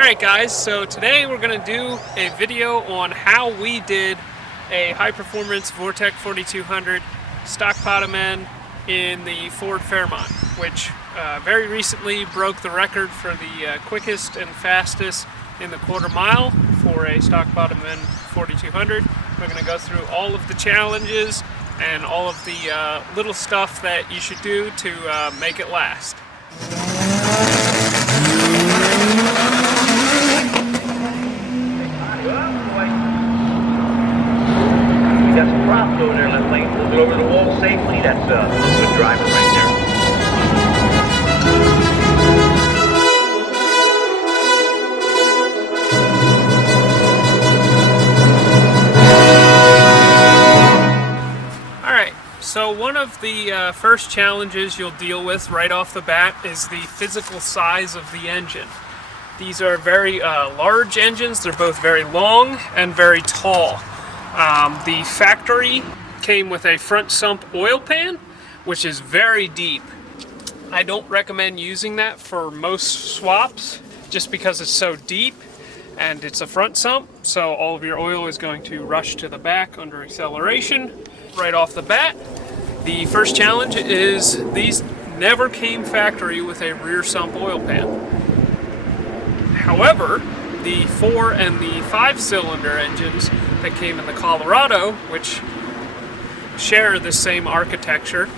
Alright guys, so today we're going to do a video on how we did a high performance Vortec 4200 stock bottom end in the Ford Fairmont, which very recently broke the record for the quickest and fastest in the quarter mile for a stock bottom end 4200. We're going to go through all of the challenges and all of the little stuff that you should do to make it last. Got some props over there, left lane, pulls it over the wall safely. That's a good driver right there. Alright, so one of the first challenges you'll deal with right off the bat is the physical size of the engine. These are very large engines. They're both very long and very tall. The factory came with a front sump oil pan, which is very deep. I don't recommend using that for most swaps just because it's so deep and it's a front sump, so all of your oil is going to rush to the back under acceleration right off the bat. The first challenge is these never came factory with a rear sump oil pan. However, the 4 and the 5 cylinder engines that came in the Colorado, which share the same architecture,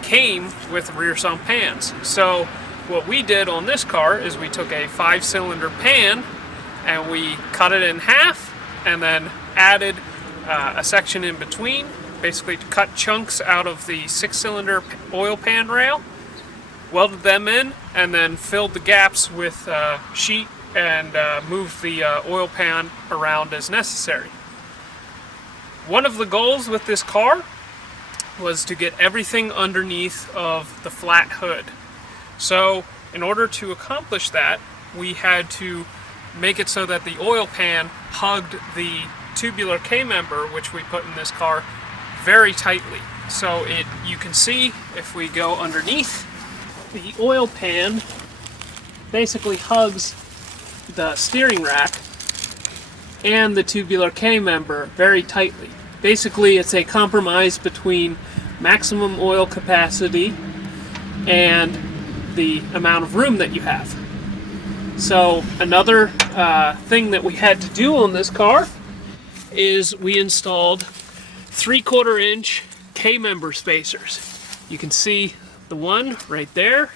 came with rear sump pans. So what we did on this car is we took a 5 cylinder pan and we cut it in half and then added a section in between, basically to cut chunks out of the 6 cylinder oil pan rail, welded them in, and then filled the gaps with sheet and move the oil pan around as necessary. One of the goals with this car was to get everything underneath of the flat hood. So in order to accomplish that, we had to make it so that the oil pan hugged the tubular K-member, which we put in this car, very tightly. So you can see if we go underneath, the oil pan basically hugs the steering rack and the tubular K-member very tightly. Basically, it's a compromise between maximum oil capacity and the amount of room that you have. So another thing that we had to do on this car is we installed 3/4 inch K-member spacers. You can see the one right there.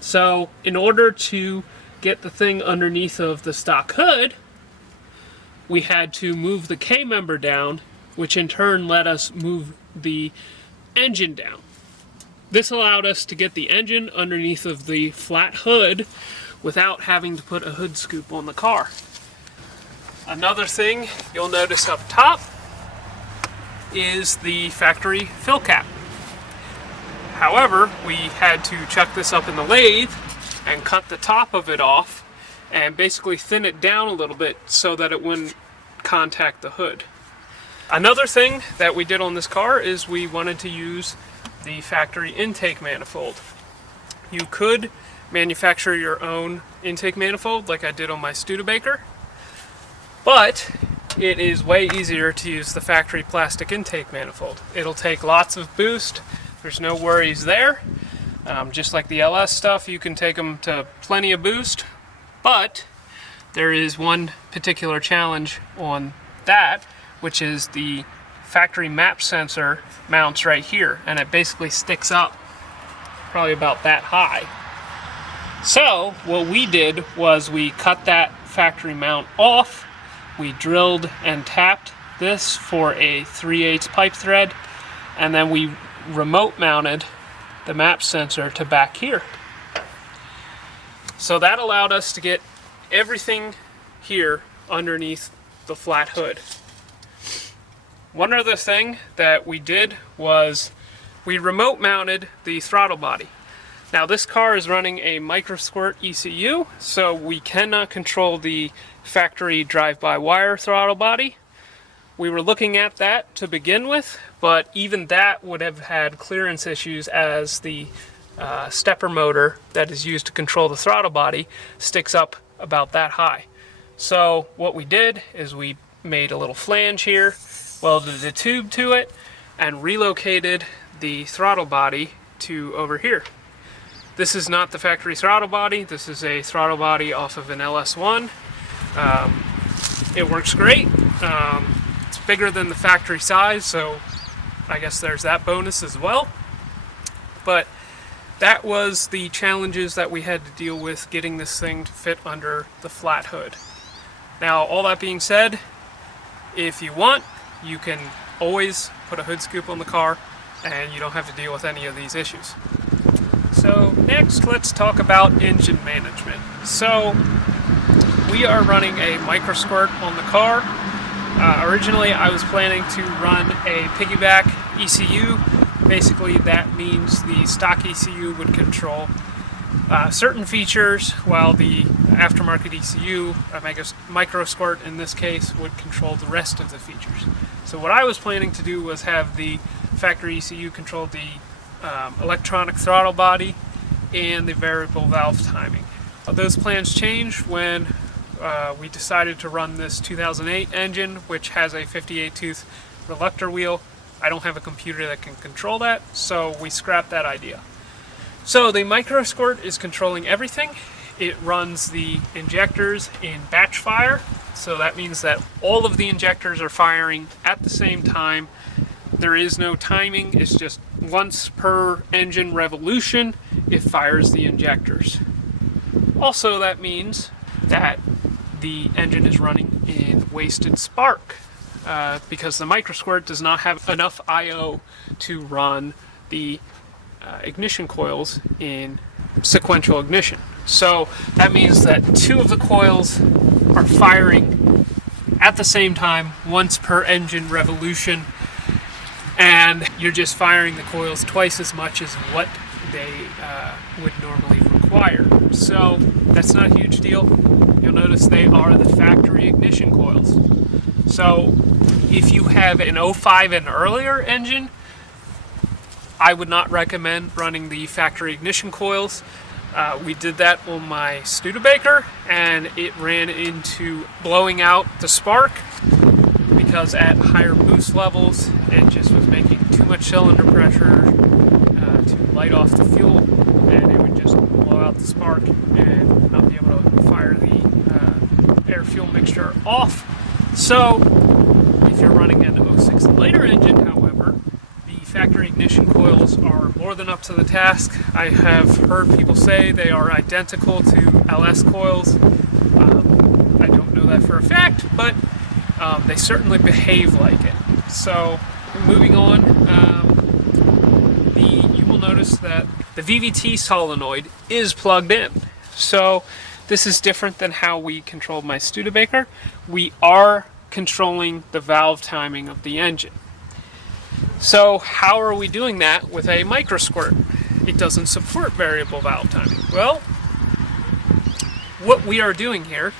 So in order to get the thing underneath of the stock hood, we had to move the K-member down, which in turn let us move the engine down. This allowed us to get the engine underneath of the flat hood without having to put a hood scoop on the car. Another thing you'll notice up top is the factory fill cap. However, we had to chuck this up in the lathe and cut the top of it off and basically thin it down a little bit so that it wouldn't contact the hood. Another thing that we did on this car is we wanted to use the factory intake manifold. You could manufacture your own intake manifold like I did on my Studebaker, but it is way easier to use the factory plastic intake manifold. It'll take lots of boost. There's no worries there. Just like the LS stuff, you can take them to plenty of boost, but there is one particular challenge on that, which is the factory map sensor mounts right here, and it basically sticks up probably about that high. So what we did was we cut that factory mount off, we drilled and tapped this for a 3/8 pipe thread, and then we remote mounted the map sensor to back here. So that allowed us to get everything here underneath the flat hood. One other thing that we did was we remote mounted the throttle body. Now this car is running a micro squirt ECU, so we cannot control the factory drive-by-wire throttle body. We were looking at that to begin with, but even that would have had clearance issues as the stepper motor that is used to control the throttle body sticks up about that high. So what we did is we made a little flange here, welded a tube to it, and relocated the throttle body to over here. This is not the factory throttle body. This is a throttle body off of an LS1. It works great. It's bigger than the factory size, so I guess there's that bonus as well. But that was the challenges that we had to deal with getting this thing to fit under the flat hood. Now, all that being said, if you want, you can always put a hood scoop on the car and you don't have to deal with any of these issues. So next, let's talk about engine management. So we are running a micro squirt on the car. Originally, I was planning to run a piggyback ECU. Basically, that means the stock ECU would control certain features, while the aftermarket ECU, a micro squirt in this case, would control the rest of the features. So what I was planning to do was have the factory ECU control the electronic throttle body and the variable valve timing. Those plans changed when we decided to run this 2008 engine, which has a 58 tooth reluctor wheel. I don't have a computer that can control that, so we scrapped that idea. So the micro squirt is controlling everything. It runs the injectors in batch fire, so that means that all of the injectors are firing at the same time. There is no timing, it's just once per engine revolution, it fires the injectors. Also, that means that the engine is running in wasted spark, because the micro squirt does not have enough I/O to run the ignition coils in sequential ignition. So that means that two of the coils are firing at the same time, once per engine revolution, and you're just firing the coils twice as much as what they would normally require. So that's not a huge deal. You'll notice they are the factory ignition coils. So if you have an 05 and earlier engine, I would not recommend running the factory ignition coils. We did that on my Studebaker, and it ran into blowing out the spark because at higher boost levels it just was making too much cylinder pressure to light off the fuel, and it would just blow out the spark and not be able to fire the air-fuel mixture off. So if you're running an 06 and later engine, however, the factory ignition coils are more than up to the task. I have heard people say they are identical to LS coils. I don't know that for a fact, but they certainly behave like it. So moving on, you will notice that the VVT solenoid is plugged in. So this is different than how we controlled my Studebaker. We are controlling the valve timing of the engine. So how are we doing that with a micro squirt? It doesn't support variable valve timing. Well, what we are doing here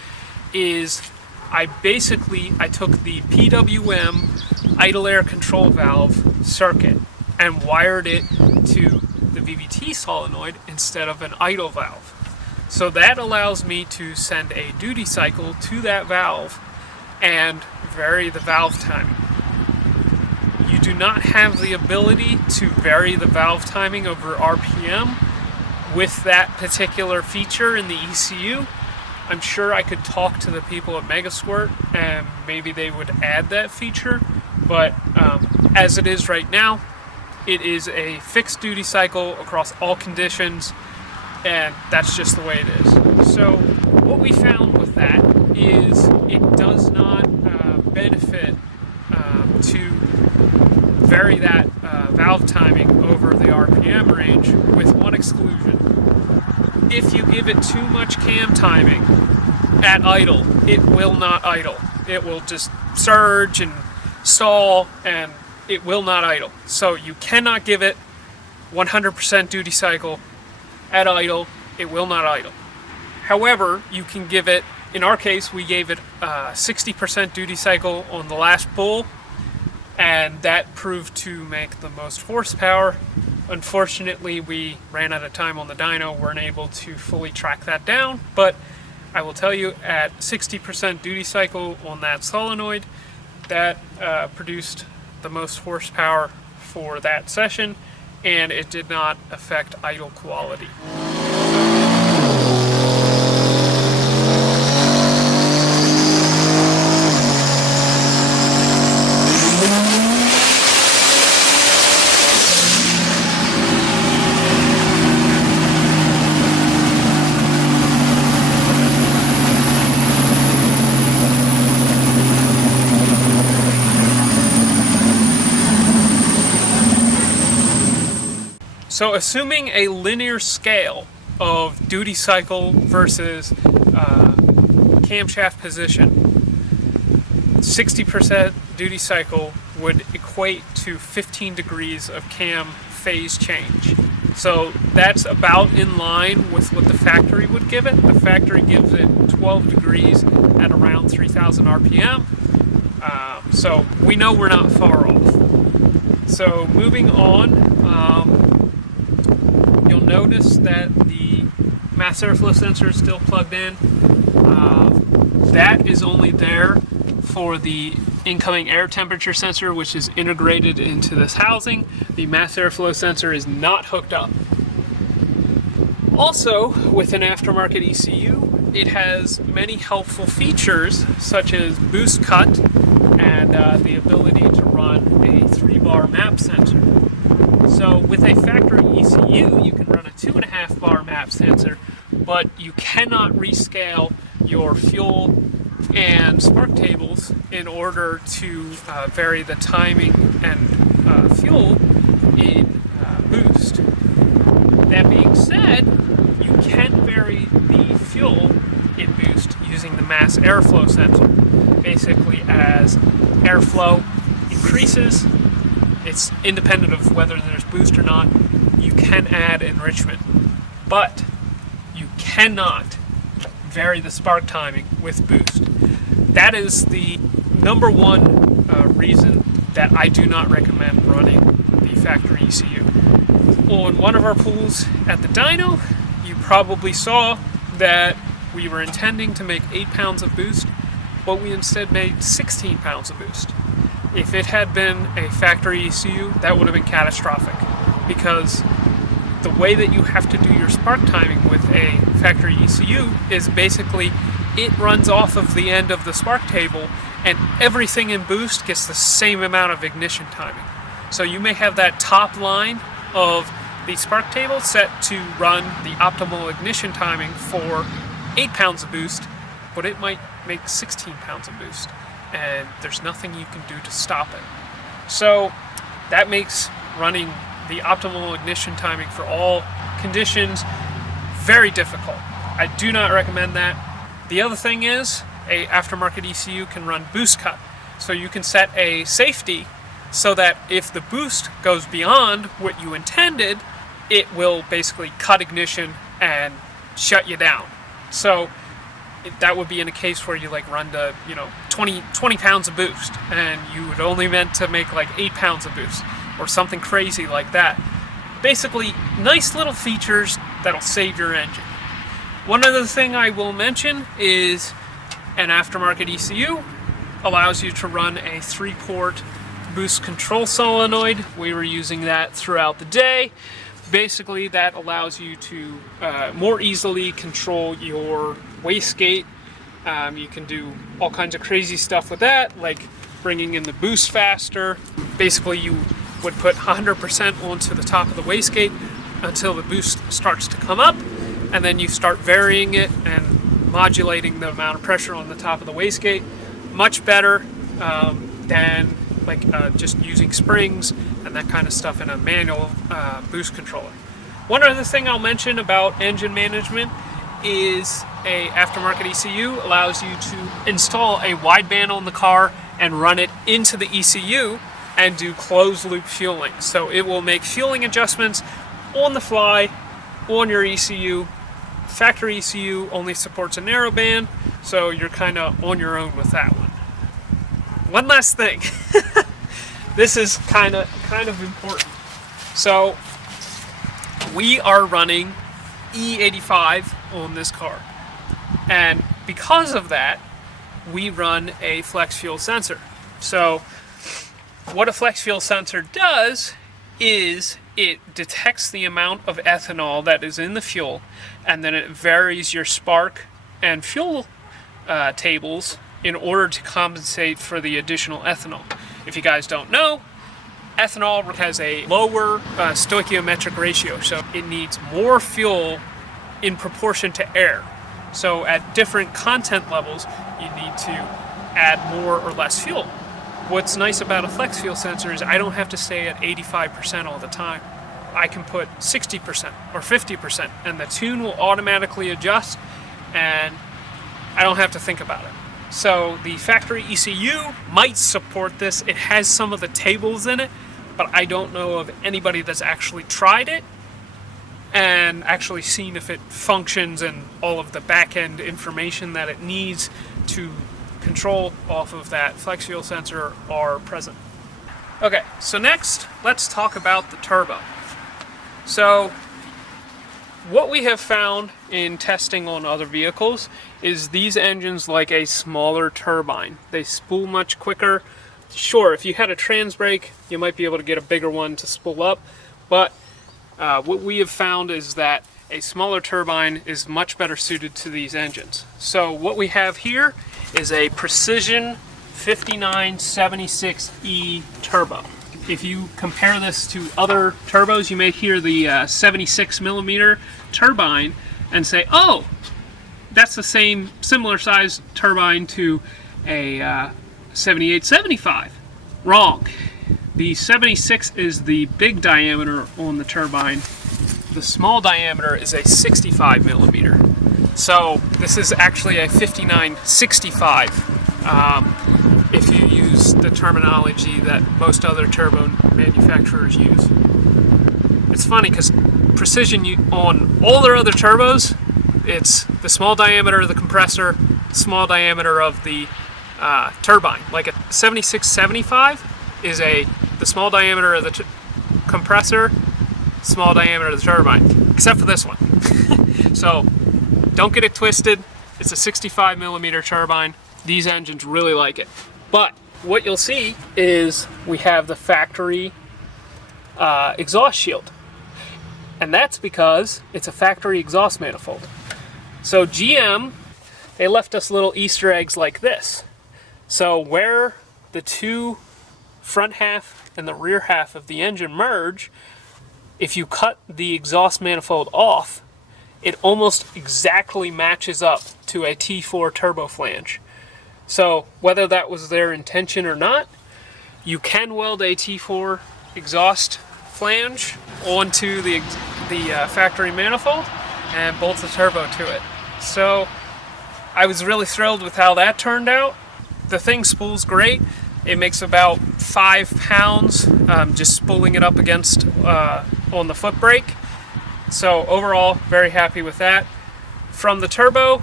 is I took the PWM idle air control valve circuit and wired it to the VVT solenoid instead of an idle valve. So that allows me to send a duty cycle to that valve and vary the valve timing. You do not have the ability to vary the valve timing over RPM with that particular feature in the ECU. I'm sure I could talk to the people at Megasquirt and maybe they would add that feature, but as it is right now, it is a fixed duty cycle across all conditions, and that's just the way it is. So what we found with that is it does not benefit to vary that valve timing over the RPM range, with one exclusion. If you give it too much cam timing at idle, it will not idle. It will just surge and stall, and it will not idle. So you cannot give it 100% duty cycle at idle. It will not idle. However, you can give it, in our case, we gave it 60% duty cycle on the last pull, and that proved to make the most horsepower. Unfortunately, we ran out of time on the dyno, weren't able to fully track that down, but I will tell you at 60% duty cycle on that solenoid, that produced the most horsepower for that session, and it did not affect idle quality. So assuming a linear scale of duty cycle versus camshaft position, 60% duty cycle would equate to 15 degrees of cam phase change. So that's about in line with what the factory would give it. The factory gives it 12 degrees at around 3,000 RPM. So we know we're not far off. So moving on, you'll notice that the mass airflow sensor is still plugged in. That is only there for the incoming air temperature sensor, which is integrated into this housing. The mass airflow sensor is not hooked up. Also, with an aftermarket ECU, it has many helpful features such as boost cut and the ability to run a 3-bar map sensor. So with a factory ECU, you can run a 2.5 bar map sensor, but you cannot rescale your fuel and spark tables in order to vary the timing and fuel in boost. That being said, you can vary the fuel in boost using the mass airflow sensor. Basically, as airflow increases, it's independent of whether there's boost or not, you can add enrichment. But you cannot vary the spark timing with boost. That is the number one reason that I do not recommend running the factory ECU. On one of our pools at the dyno, you probably saw that we were intending to make 8 pounds of boost, but we instead made 16 pounds of boost. If it had been a factory ECU, that would have been catastrophic, because the way that you have to do your spark timing with a factory ECU is basically it runs off of the end of the spark table, and everything in boost gets the same amount of ignition timing. So you may have that top line of the spark table set to run the optimal ignition timing for 8 pounds of boost, but it might make 16 pounds of boost, and there's nothing you can do to stop it. So that makes running the optimal ignition timing for all conditions very difficult. I do not recommend that. The other thing is, a aftermarket ECU can run boost cut. So you can set a safety so that if the boost goes beyond what you intended, it will basically cut ignition and shut you down. So that would be in a case where you run to 20 pounds of boost, and you would only meant to make 8 pounds of boost or something crazy like that. Basically, nice little features that'll save your engine. One other thing I will mention is an aftermarket ECU allows you to run a 3-port boost control solenoid. We were using that throughout the day. Basically, that allows you to more easily control your wastegate. You can do all kinds of crazy stuff with that, like bringing in the boost faster. Basically, you would put 100% onto the top of the wastegate until the boost starts to come up, and then you start varying it and modulating the amount of pressure on the top of the wastegate. Much better than just using springs and that kind of stuff in a manual boost controller. One other thing I'll mention about engine management is a aftermarket ECU allows you to install a wideband on the car and run it into the ECU and do closed loop fueling. So it will make fueling adjustments on the fly on your ECU. Factory ECU only supports a narrow band, so you're kind of on your own with that one. One last thing. This is kind of important. So We are running E85 on this car. And because of that, we run a flex fuel sensor. So what a flex fuel sensor does is it detects the amount of ethanol that is in the fuel, and then it varies your spark and fuel tables in order to compensate for the additional ethanol. If you guys don't know, ethanol has a lower stoichiometric ratio, so it needs more fuel in proportion to air. So at different content levels, you need to add more or less fuel. What's nice about a flex fuel sensor is I don't have to stay at 85% all the time. I can put 60% or 50%, and the tune will automatically adjust, and I don't have to think about it. So the factory ECU might support this. It has some of the tables in it, but I don't know of anybody that's actually tried it and actually seen if it functions and all of the back-end information that it needs to control off of that flex fuel sensor are present. Okay, so next, let's talk about the turbo. So what we have found in testing on other vehicles is these engines like a smaller turbine. They spool much quicker. Sure, if you had a trans brake, you might be able to get a bigger one to spool up, but what we have found is that a smaller turbine is much better suited to these engines. So what we have here is a Precision 5976E turbo. If you compare this to other turbos, you may hear the 76 millimeter turbine and say, oh, that's the same similar size turbine to a 7875. Wrong. The 76 is the big diameter on the turbine. The small diameter is a 65 millimeter. So this is actually a 5965 if you use the terminology that most other turbo manufacturers use. It's funny because Precision, on all their other turbos, it's the small diameter of the compressor, small diameter of the turbine. Like a 7675 is the small diameter of the compressor, small diameter of the turbine, except for this one. So don't get it twisted. It's a 65 millimeter turbine. These engines really like it. But what you'll see is we have the factory exhaust shield. And that's because it's a factory exhaust manifold. So GM, they left us little Easter eggs like this. So where the two front half and the rear half of the engine merge, if you cut the exhaust manifold off, it almost exactly matches up to a T4 turbo flange. So whether that was their intention or not, you can weld a T4 exhaust flange onto the factory manifold and bolt the turbo to it. So I was really thrilled with how that turned out. The thing spools great. It makes about 5 pounds just spooling it up against on the foot brake. So overall, very happy with that. From the turbo,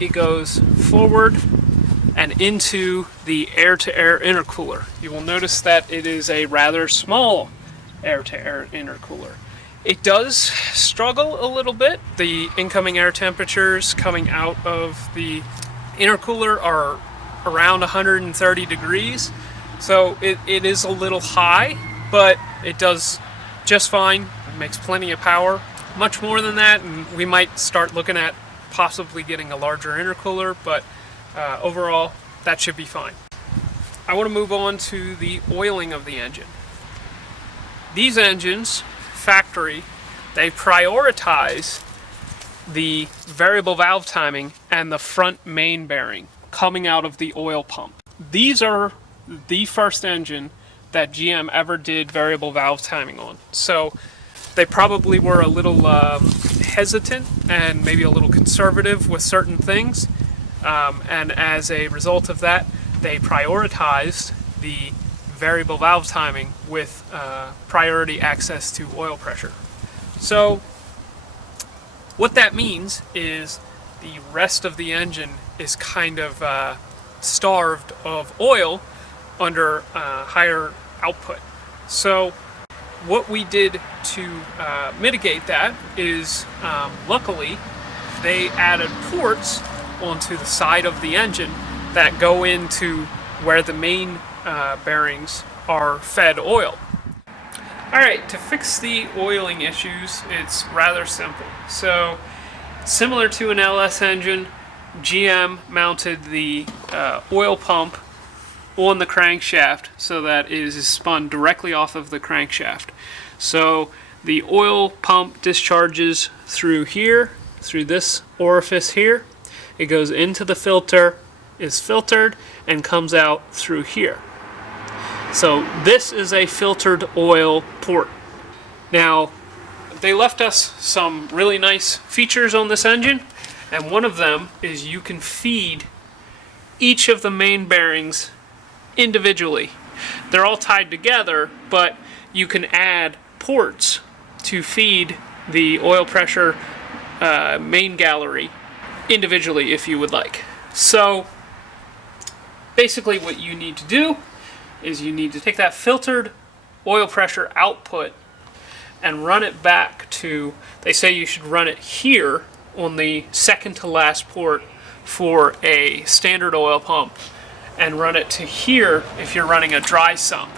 it goes forward and into the air-to-air intercooler. You will notice that it is a rather small air-to-air intercooler. It does struggle a little bit. The incoming air temperatures coming out of the intercooler are around 130 degrees. So it is a little high, but it does just fine. It makes plenty of power. Much more than that, and we might start looking at possibly getting a larger intercooler, but overall, that should be fine. I want to move on to the oiling of the engine. These engines, factory, they prioritize the variable valve timing and the front main bearing coming out of the oil pump. These are the first engine that GM ever did variable valve timing on. So they probably were a little hesitant and maybe a little conservative with certain things. And as a result of that, they prioritized the variable valve timing with priority access to oil pressure. So what that means is the rest of the engine is kind of starved of oil under higher output. So what we did to mitigate that is, luckily, they added ports onto the side of the engine that go into where the main bearings are fed oil. Alright, to fix the oiling issues, it's rather simple. So, similar to an LS engine, GM mounted the oil pump on the crankshaft so that it is spun directly off of the crankshaft. So the oil pump discharges through here, through this orifice here. It goes into the filter, is filtered, and comes out through here. So this is a filtered oil port. Now, they left us some really nice features on this engine, and one of them is you can feed each of the main bearings individually. They're all tied together, but you can add ports to feed the oil pressure main gallery individually if you would like. So basically what you need to do is you need to take that filtered oil pressure output and run it back to, they say you should run it here on the second to last port for a standard oil pump, and run it to here if you're running a dry sump.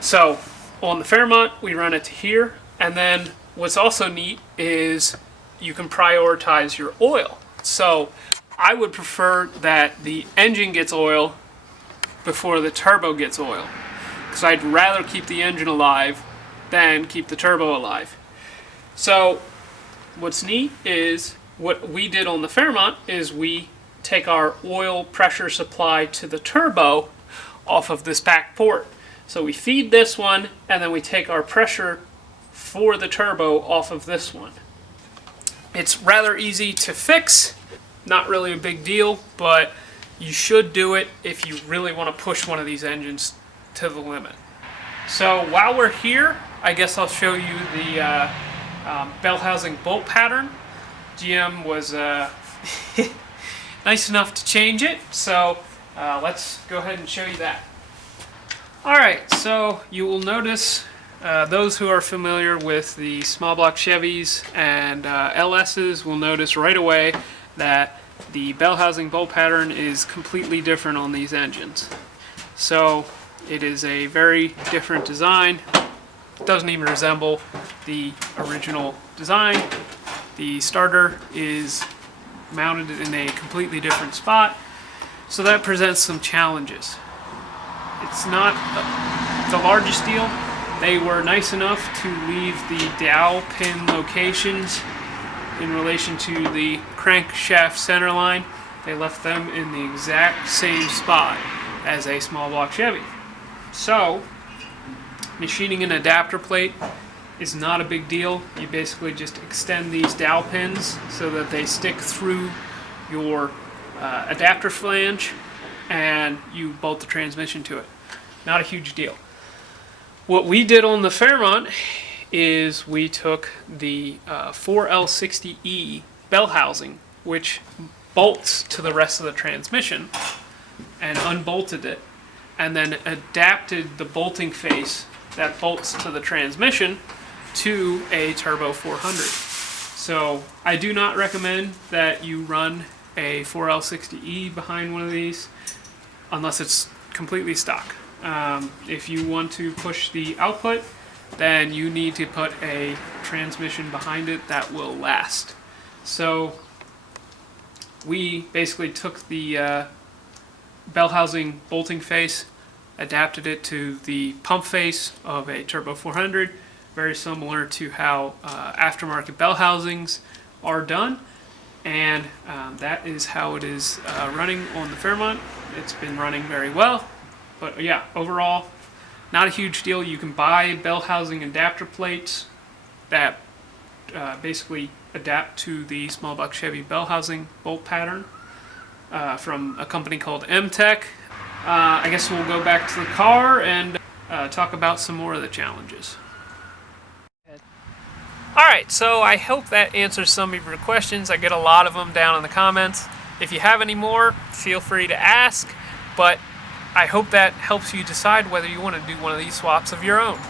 So on the Fairmont, we run it to here, and then what's also neat is you can prioritize your oil. So I would prefer that the engine gets oil before the turbo gets oil, because I'd rather keep the engine alive than keep the turbo alive. So what's neat is what we did on the Fairmont is we take our oil pressure supply to the turbo off of this back port. So we feed this one, and then we take our pressure for the turbo off of this one. It's rather easy to fix, not really a big deal, but you should do it if you really want to push one of these engines to the limit. So while we're here, I guess I'll show you the bell housing bolt pattern. GM was nice enough to change it, so let's go ahead and show you that. Alright, so you will notice, those who are familiar with the small block Chevys and LS's will notice right away that the bell housing bolt pattern is completely different on these engines. So it is a very different design. It doesn't even resemble the original design. The starter is mounted in a completely different spot, so that presents some challenges. It's not the largest deal. They were nice enough to leave the dowel pin locations in relation to the crankshaft center line. They left them in the exact same spot as a small block Chevy. So machining an adapter plate is not a big deal. You basically just extend these dowel pins so that they stick through your adapter flange, and you bolt the transmission to it. Not a huge deal. What we did on the Fairmont is we took the 4L60E bell housing, which bolts to the rest of the transmission, and unbolted it, and then adapted the bolting face that bolts to the transmission to a Turbo 400. So I do not recommend that you run a 4L60E behind one of these unless it's completely stock. If you want to push the output, then you need to put a transmission behind it that will last. So we basically took the bell housing bolting face, adapted it to the pump face of a Turbo 400, very similar to how aftermarket bell housings are done, and that is how it is running on the Fairmont. It's been running very well, but yeah, overall, not a huge deal. You can buy bell housing adapter plates that basically adapt to the small block Chevy bell housing bolt pattern from a company called M-Tech. I guess we'll go back to the car and talk about some more of the challenges. Alright, so I hope that answers some of your questions. I get a lot of them down in the comments. If you have any more, feel free to ask, but I hope that helps you decide whether you want to do one of these swaps of your own.